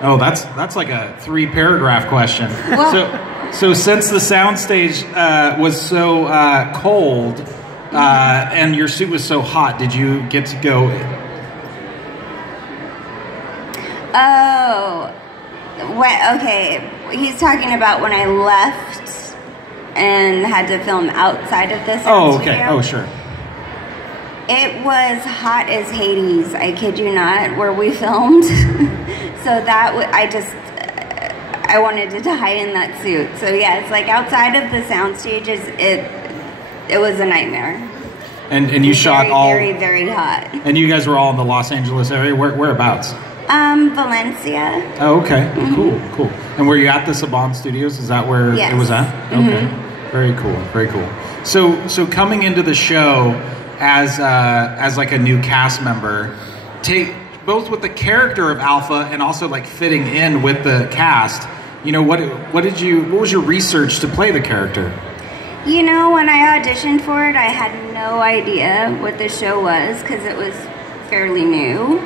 Oh, that's like a 3-paragraph question. Well, So since the soundstage was so cold and your suit was so hot, did you get to go? oh, okay. He's talking about when I left and had to film outside of this. Oh, okay. Oh, sure. It was hot as Hades, I kid you not, where we filmed. So that I wanted to die in that suit. So yeah, it's like outside of the sound stages, it was a nightmare. And you shot very, all very, very hot. And you guys were all in the Los Angeles area. Whereabouts? Valencia. Oh, okay. Cool. And were you at the Saban Studios? Is that where Yes. it was at? Okay. Very cool. So coming into the show as like a new cast member, both with the character of Alpha and also like fitting in with the cast, you know, what was your research to play the character? You know, when I auditioned for it, I had no idea what the show was because it was fairly new.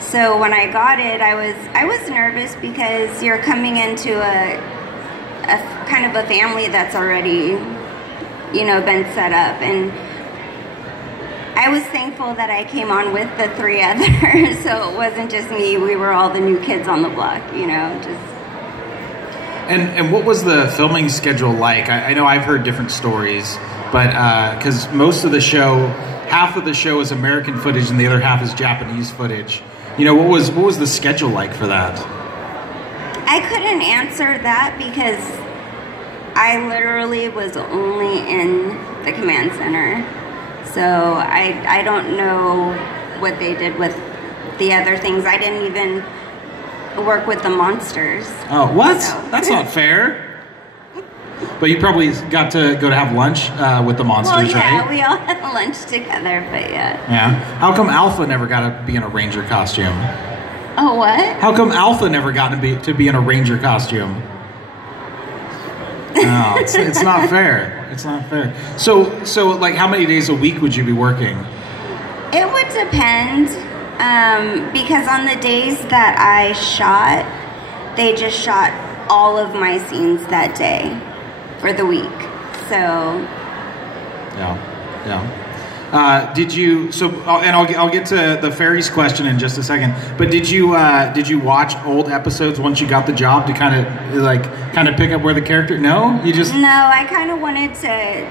So when I got it, I was nervous because you're coming into a kind of a family that's already, you know, been set up, and I was thankful that I came on with the 3 others, so it wasn't just me. We were all the new kids on the block, you know, just. And what was the filming schedule like? I know I've heard different stories, but because most of the show, half of the show is American footage and the other half is Japanese footage. You know, what was the schedule like for that? I couldn't answer that because I literally was only in the command center. So I don't know what they did with the other things. I didn't even work with the monsters. Oh, what? So. That's not fair. But you probably got to go to have lunch with the monsters, well, yeah, right? we all had lunch together, but yeah. Yeah. How come Alpha never got to be in a ranger costume? Oh, what? How come Alpha never got to be in a ranger costume? No, it's not fair. It's not fair. So like, how many days a week would you be working? It would depend, because on the days that I shot, they just shot all of my scenes that day for the week. So. Yeah. Did you? So, and I'll get to the fairies question in just a second. But did you watch old episodes once you got the job to kind of pick up where the character? No, you just. No, I kind of wanted to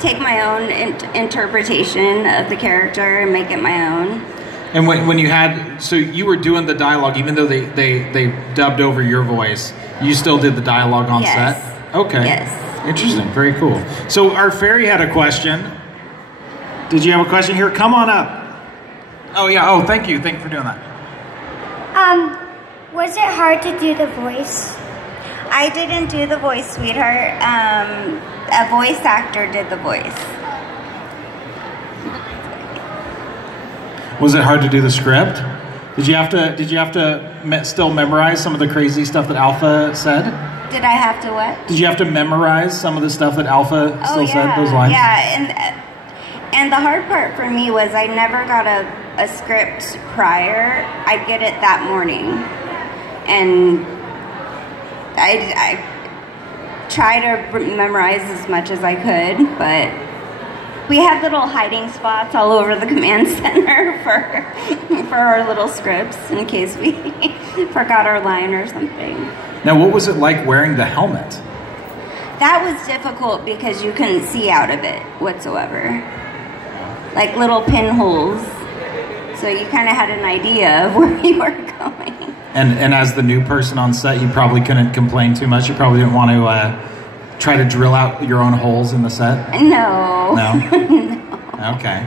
take my own interpretation of the character and make it my own. And when you had, so you were doing the dialogue, even though they dubbed over your voice, you still did the dialogue on set? Okay. Yes. Interesting. Very cool. So our fairy had a question. Did you have a question here? Come on up. Oh, yeah. Oh, thank you. Thank you for doing that. Was it hard to do the voice? I didn't do the voice, sweetheart. A voice actor did the voice. Was it hard to do the script? Did you have to still memorize some of the crazy stuff that Alpha said? Did I have to what? Did you have to memorize some of the stuff that Alpha still said, those lines? Yeah, and the hard part for me was I never got a script prior. I'd get it that morning. And I try to memorize as much as I could, but we had little hiding spots all over the command center for our little scripts in case we forgot our line or something. Now, what was it like wearing the helmet? That was difficult because you couldn't see out of it whatsoever. Like little pinholes. So you kind of had an idea of where you were going. And as the new person on set, you probably couldn't complain too much. You probably didn't want to try to drill out your own holes in the set? No. No? No. Okay.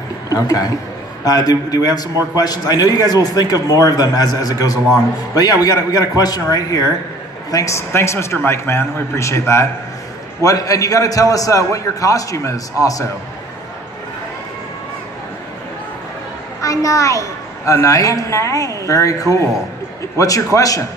Do we have some more questions? I know you guys will think of more of them as it goes along. But yeah, we got a question right here. Thanks, Mr. Mike Man. We appreciate that. And you got to tell us what your costume is also. A knight. A knight? A knight. Very cool. What's your question?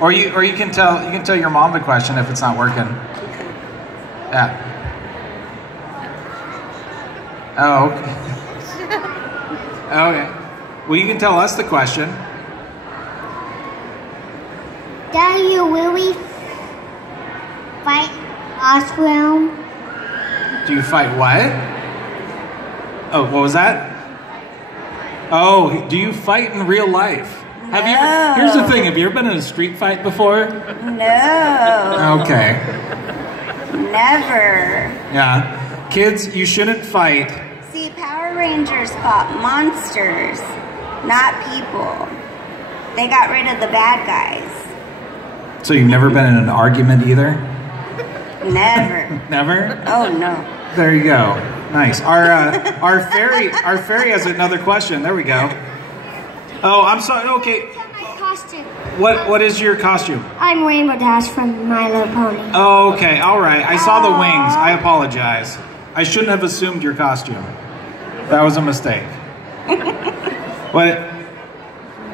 Or you can tell your mom the question if it's not working. Yeah. Oh, okay. Okay. Well, you can tell us the question. Do you really fight Oswald? Do you fight what? Oh, what was that? Oh, do you fight in real life? Have you ever, here's the thing, have you ever been in a street fight before? No. Okay. Never. Yeah. Kids, you shouldn't fight. See, Power Rangers fought monsters, not people. They got rid of the bad guys. So you've never been in an argument either? Never. Never? Oh, no. There you go. Nice. Our fairy has another question. There we go. Oh, I'm sorry. Okay. My costume. What is your costume? I'm Rainbow Dash from My Little Pony. Oh, okay. All right. I saw the wings. I apologize. I shouldn't have assumed your costume. That was a mistake. What?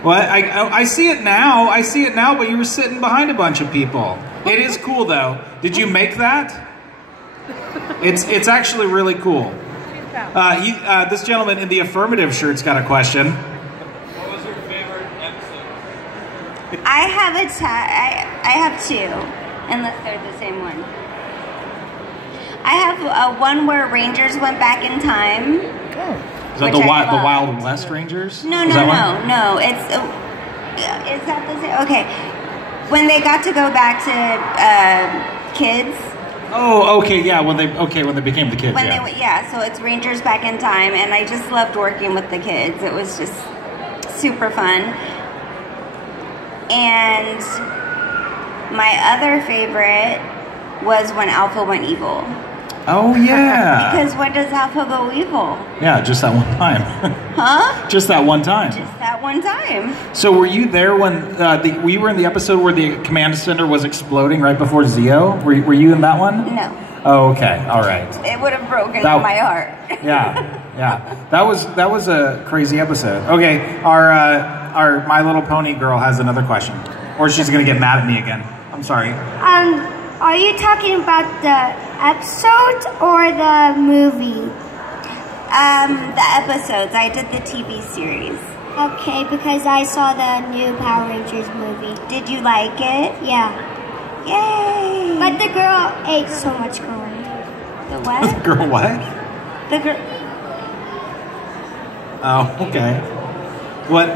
I see it now. I see it now, but you were sitting behind a bunch of people. It is cool, though. Did you make that? It's actually really cool. This gentleman in the affirmative shirt's got a question. What was your favorite episode? I have two, unless they're the same one. I have one where Rangers went back in time. Is that the Wild West Rangers? No. It's is that the same? Okay, when they got to go back to kids. Oh, okay, yeah. When they became the kids. So it's Rangers back in time, and I just loved working with the kids. It was just super fun. And my other favorite was when Alpha went evil. Oh yeah. Because when does Alpha go evil? Yeah, just that one time. Huh? Just that one time. Just that one time. So were you there when we were in the episode where the command center was exploding right before Zeo? Were you in that one? No. Oh, okay. All right. It would have broken my heart. Yeah. That was a crazy episode. Okay, our My Little Pony girl has another question, or she's gonna get mad at me again. I'm sorry. Are you talking about the episodes or the movie? The episodes. I did the TV series. Okay, because I saw the new Power Rangers movie. Did you like it? Yeah. Yay! But the girl ate so much corn. The what? The girl what? The girl. Oh, okay. What?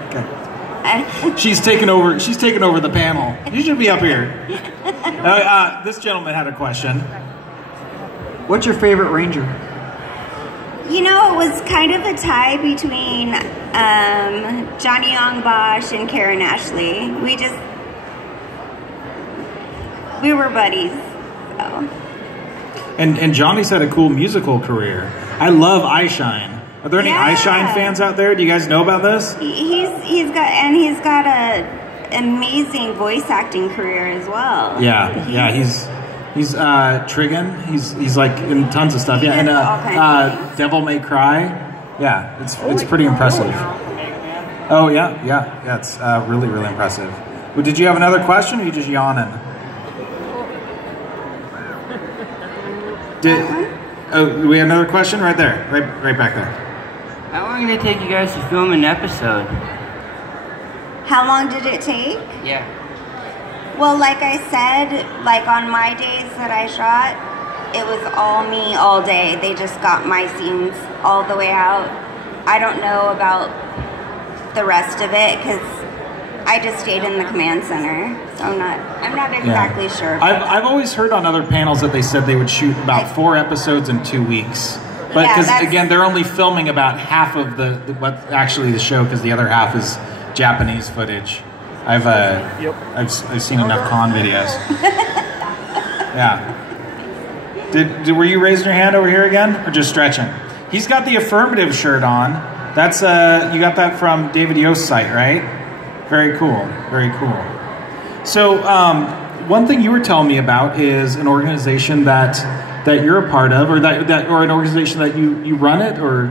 Okay. She's taken over the panel. You should be up here. This gentleman had a question. What's your favorite Ranger? You know, it was kind of a tie between Johnny Young Bosch and Karen Ashley. We were buddies. So. And Johnny's had a cool musical career. I love iShine. Are there any iShine fans out there? Do you guys know about this? He's got a amazing voice acting career as well. Yeah, he's Trigon. He's like in tons of stuff. Yeah, and Devil May Cry. Yeah, it's pretty impressive. Oh yeah. It's really impressive. Well, did you have another question, or are you just yawning? We have another question right there, right back there. How long did it take you guys to film an episode? How long did it take? Yeah. Well, like I said, like on my days that I shot, it was all me all day. They just got my scenes all the way out. I don't know about the rest of it because I just stayed in the command center, so I'm not exactly sure. I've always heard on other panels that they said they would shoot about 4 episodes in 2 weeks. But because again, they're only filming about half of the show, because the other half is Japanese footage. I've seen enough con videos. Yeah. Were you raising your hand over here again, or just stretching? He's got the affirmative shirt on. That's you got that from David Yost's site, right? Very cool. Very cool. So one thing you were telling me about is an organization that you're a part of, or or an organization that you run it, or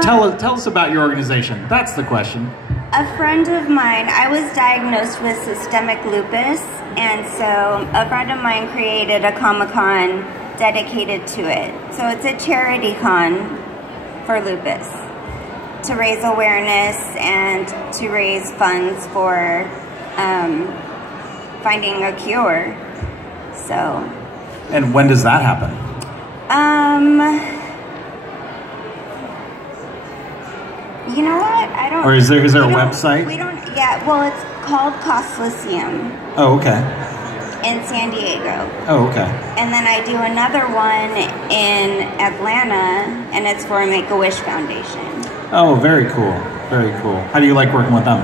tell us about your organization. That's the question. A friend of mine, I was diagnosed with systemic lupus, and so a friend of mine created a Comic-Con dedicated to it. So it's a charity con for lupus to raise awareness and to raise funds for finding a cure. So. And when does that happen? You know what? I don't. Or is there a website? We don't. Yeah. Well, it's called Costlyceum Oh, okay. in San Diego, Oh, okay. and then I do another one in Atlanta, and it's for Make-A-Wish Foundation. Oh, very cool. Very cool. How do you like working with them?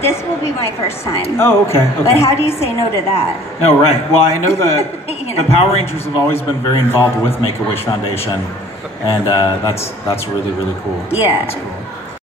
This will be my first time. Oh, okay. But how do you say no to that? No, right. Well, I know that You know. the Power Rangers have always been very involved with Make-A-Wish Foundation, and that's really, really cool. Yeah. That's cool.